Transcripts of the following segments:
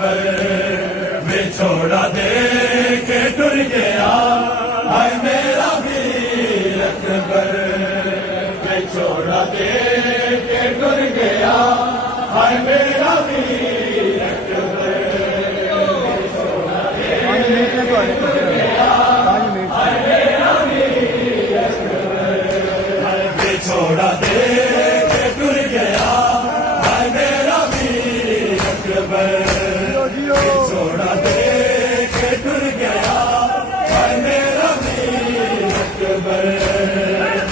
अकबर बिछोड़ा दे के टुर गया हाय मेरा वीर अकबर बिछोड़ा दे के टुर गया हाय मेरा वीर अकबर बिछोड़ा दे के टुर गया हाय मेरा वीर अकबर बिछोड़ा दे के टुर गया हाय मेरा वीर अकबर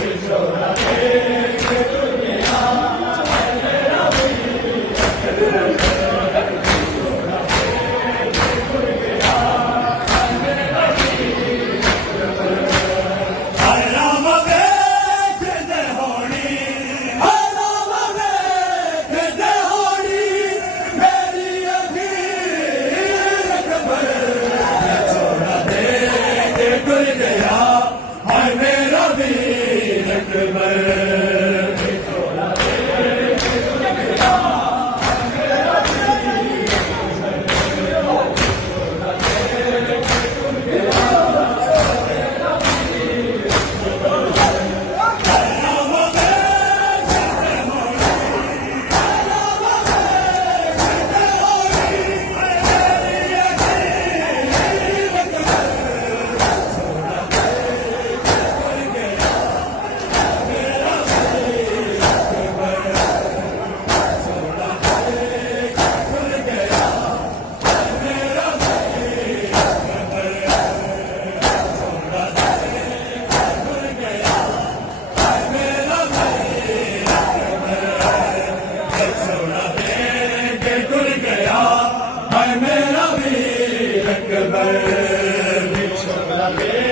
बिछोड़ा दे के टुर गया हाय मेरा वीर अकबर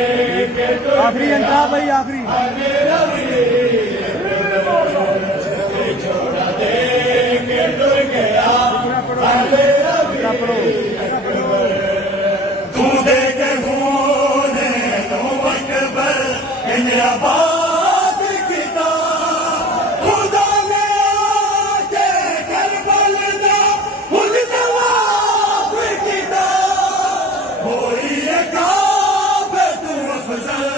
आखिरी अंतरा भाई आखिरी तू दे के होने नो अकबर इंदिरा बात किता खुदा ने आके करबल दा खुद जवाब किता होई काबे तू अफजल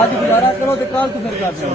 आज गुजारा करो तो कल तो फिर कर दो।